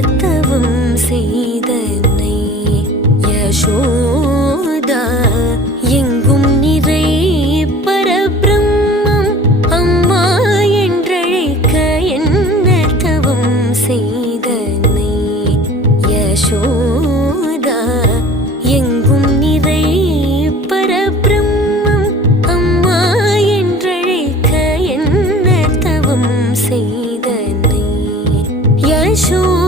தவம் செய்தனை யசோதா எங்கும் நிறை பரபிரம்மம் அம்மா என்றழைக்க என்ன தவம் செய்தனை யசோதா எங்கும் நிறை பரபிரம்மம் அம்மா என்றழைக்க என்ன தவம் செய்தனை யசோதா